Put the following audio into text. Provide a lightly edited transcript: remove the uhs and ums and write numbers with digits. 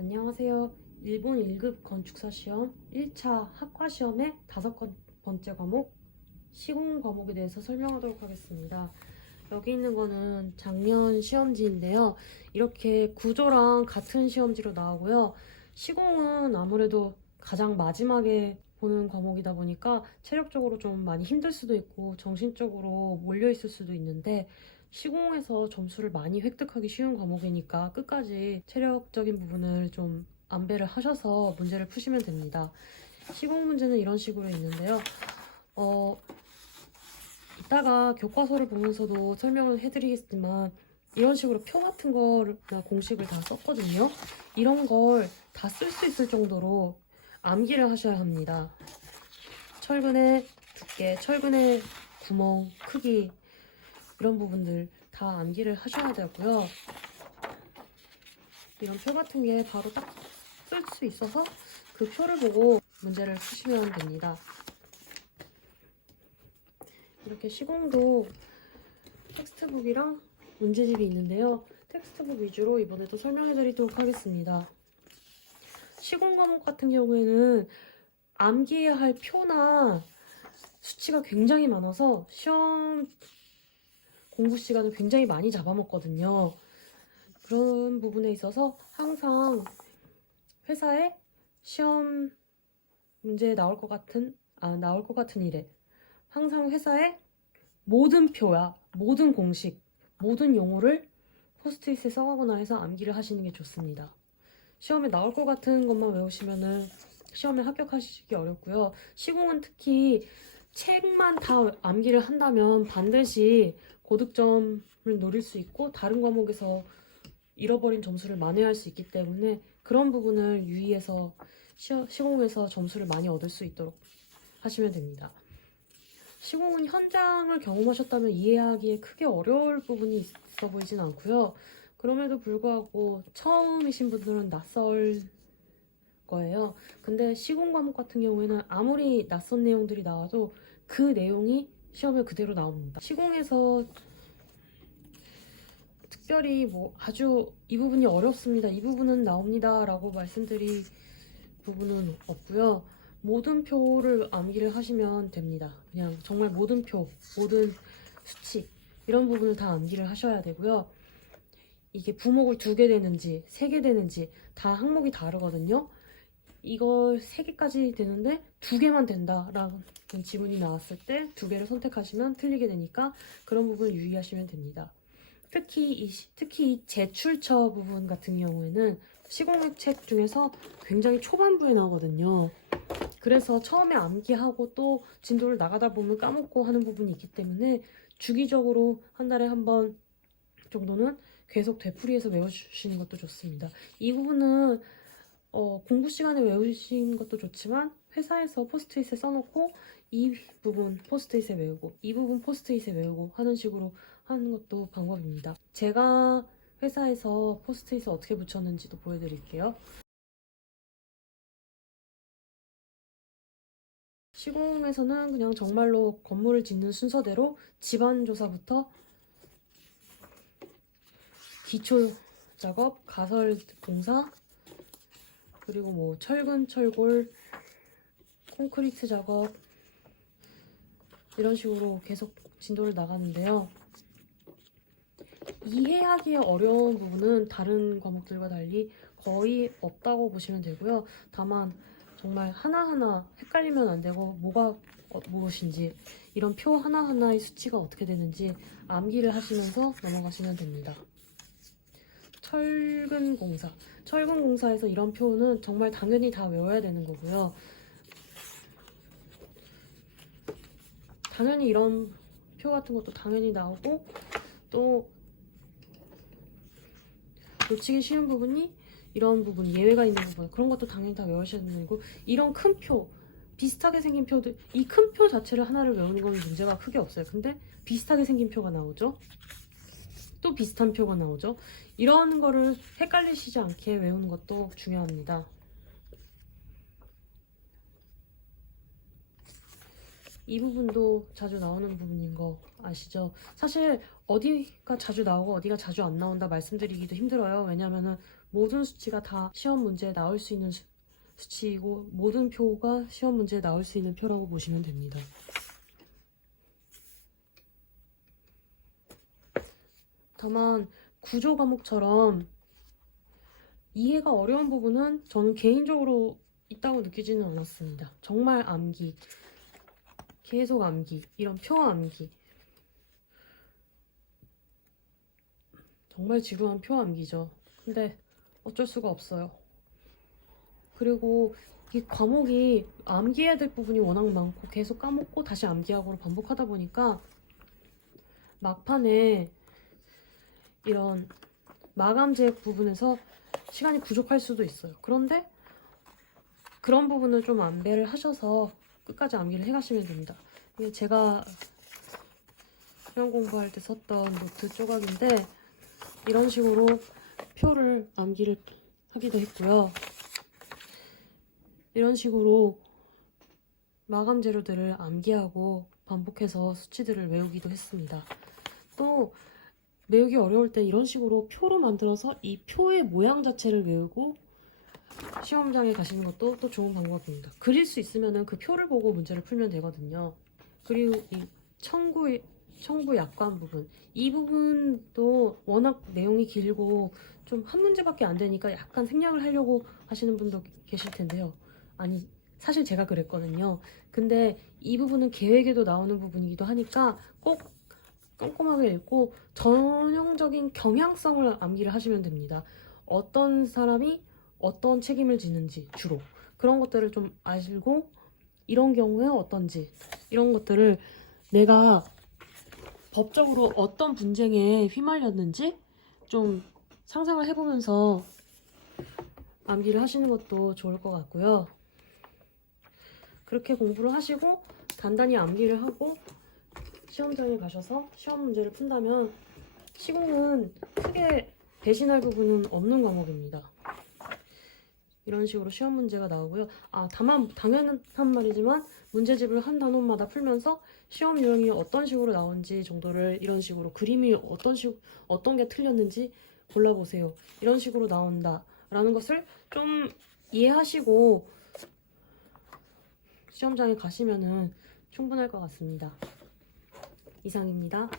안녕하세요. 일본 1급 건축사 시험 1차 학과 시험의 5번째 과목 시공 과목에 대해서 설명하도록 하겠습니다. 여기 있는 거는 작년 시험지인데요. 이렇게 구조랑 같은 시험지로 나오고요. 시공은 아무래도 가장 마지막에 보는 과목이다 보니까 체력적으로 좀 많이 힘들 수도 있고 정신적으로 몰려있을 수도 있는데 시공에서 점수를 많이 획득하기 쉬운 과목이니까 끝까지 체력적인 부분을 좀 안배를 하셔서 문제를 푸시면 됩니다. 시공 문제는 이런 식으로 있는데요. 이따가 교과서를 보면서도 설명을 해드리겠지만 이런 식으로 표 같은 거나 공식을 다 썼거든요. 이런 걸 다 쓸 수 있을 정도로 암기를 하셔야 합니다. 철근의 두께, 철근의 구멍, 크기 이런 부분들 다 암기를 하셔야 되고요. 이런 표 같은 게 바로 딱 쓸 수 있어서 그 표를 보고 문제를 푸시면 됩니다. 이렇게 시공도 텍스트북이랑 문제집이 있는데요. 텍스트북 위주로 이번에도 설명해 드리도록 하겠습니다. 시공 과목 같은 경우에는 암기해야 할 표나 수치가 굉장히 많아서 시험 공부 시간을 굉장히 많이 잡아먹거든요. 그런 부분에 있어서 항상 회사에 시험 문제 나올 것 같은 일에 항상 회사에 모든 표야, 모든 공식, 모든 용어를 포스트잇에 써가거나 해서 암기를 하시는 게 좋습니다. 시험에 나올 것 같은 것만 외우시면은 시험에 합격하시기 어렵고요. 시공은 특히 책만 다 암기를 한다면 반드시 고득점을 노릴 수 있고 다른 과목에서 잃어버린 점수를 만회할 수 있기 때문에 그런 부분을 유의해서 시공에서 점수를 많이 얻을 수 있도록 하시면 됩니다. 시공은 현장을 경험하셨다면 이해하기에 크게 어려울 부분이 있어 보이진 않고요. 그럼에도 불구하고 처음이신 분들은 낯설 거예요. 근데 시공 과목 같은 경우에는 아무리 낯선 내용들이 나와도 그 내용이 시험에 그대로 나옵니다. 시공에서 특별히 뭐 아주 이 부분이 어렵습니다, 이 부분은 나옵니다 라고 말씀드릴 부분은 없고요. 모든 표를 암기를 하시면 됩니다. 그냥 정말 모든 표, 모든 수치 이런 부분을 다 암기를 하셔야 되고요. 이게 부목을 2개 되는지 3개 되는지 다 항목이 다르거든요. 이걸 3개까지 되는데 2개만 된다라는 지문이 나왔을 때 2개를 선택하시면 틀리게 되니까 그런 부분을 유의하시면 됩니다. 특히 이 제출처 부분 같은 경우에는 시공책 중에서 굉장히 초반부에 나오거든요. 그래서 처음에 암기하고 또 진도를 나가다 보면 까먹고 하는 부분이 있기 때문에 주기적으로 한 달에 한 번 정도는 계속 되풀이해서 외워주시는 것도 좋습니다. 이 부분은 공부 시간에 외우신 것도 좋지만 회사에서 포스트잇에 써놓고 이 부분 포스트잇에 외우고 이 부분 포스트잇에 외우고 하는 식으로 하는 것도 방법입니다. 제가 회사에서 포스트잇을 어떻게 붙였는지도 보여드릴게요. 시공에서는 그냥 정말로 건물을 짓는 순서대로 집안 조사부터 기초 작업, 가설 공사, 그리고 뭐 철근, 철골, 콘크리트 작업 이런 식으로 계속 진도를 나가는데요. 이해하기에 어려운 부분은 다른 과목들과 달리 거의 없다고 보시면 되고요. 다만 정말 하나하나 헷갈리면 안 되고 뭐가 무엇인지 이런 표 하나하나의 수치가 어떻게 되는지 암기를 하시면서 넘어가시면 됩니다. 철근 공사. 철근 공사에서 이런 표는 정말 당연히 다 외워야 되는 거고요. 당연히 이런 표 같은 것도 당연히 나오고 또 놓치기 쉬운 부분이 이런 부분, 예외가 있는 부분 그런 것도 당연히 다 외우셔야 되는 거고 이런 큰 표, 비슷하게 생긴 표들 이 큰 표 자체를 하나를 외우는 건 문제가 크게 없어요. 근데 비슷하게 생긴 표가 나오죠. 또 비슷한 표가 나오죠. 이런 거를 헷갈리시지 않게 외우는 것도 중요합니다. 이 부분도 자주 나오는 부분인 거 아시죠? 사실 어디가 자주 나오고 어디가 자주 안 나온다 말씀드리기도 힘들어요. 왜냐면은 모든 수치가 다 시험 문제에 나올 수 있는 수치이고 모든 표가 시험 문제에 나올 수 있는 표라고 보시면 됩니다. 다만 구조 과목처럼 이해가 어려운 부분은 저는 개인적으로 있다고 느끼지는 않았습니다. 정말 암기, 계속 암기, 이런 표 암기, 정말 지루한 표 암기죠. 근데 어쩔 수가 없어요. 그리고 이 과목이 암기해야 될 부분이 워낙 많고 계속 까먹고 다시 암기하고 반복하다 보니까 막판에 이런 마감제 부분에서 시간이 부족할 수도 있어요. 그런데 그런 부분을 좀 안배를 하셔서 끝까지 암기를 해가시면 됩니다. 이게 제가 시험 공부할 때 썼던 노트 조각인데 이런 식으로 표를 암기를 하기도 했고요. 이런 식으로 마감 재료들을 암기하고 반복해서 수치들을 외우기도 했습니다. 또 외우기 어려울 때 이런 식으로 표로 만들어서 이 표의 모양 자체를 외우고 시험장에 가시는 것도 또 좋은 방법입니다. 그릴 수 있으면 그 표를 보고 문제를 풀면 되거든요. 그리고 이 청구 약관 부분, 이 부분도 워낙 내용이 길고 좀 한 문제밖에 안 되니까 약간 생략을 하려고 하시는 분도 계실 텐데요. 아니, 사실 제가 그랬거든요. 근데 이 부분은 계획에도 나오는 부분이기도 하니까 꼭 꼼꼼하게 읽고 전형적인 경향성을 암기를 하시면 됩니다. 어떤 사람이 어떤 책임을 지는지 주로 그런 것들을 좀 알고 이런 경우에 어떤지 이런 것들을 내가 법적으로 어떤 분쟁에 휘말렸는지 좀 상상을 해보면서 암기를 하시는 것도 좋을 것 같고요. 그렇게 공부를 하시고 단단히 암기를 하고 시험장에 가셔서 시험 문제를 푼다면 시공은 크게 배신할 부분은 없는 과목입니다. 이런 식으로 시험 문제가 나오고요. 다만 당연한 말이지만 문제집을 한 단원마다 풀면서 시험 유형이 어떤 식으로 나온지 정도를 이런 식으로 그림이 어떤 게 틀렸는지 골라보세요. 이런 식으로 나온다라는 것을 좀 이해하시고 시험장에 가시면은 충분할 것 같습니다. 이상입니다.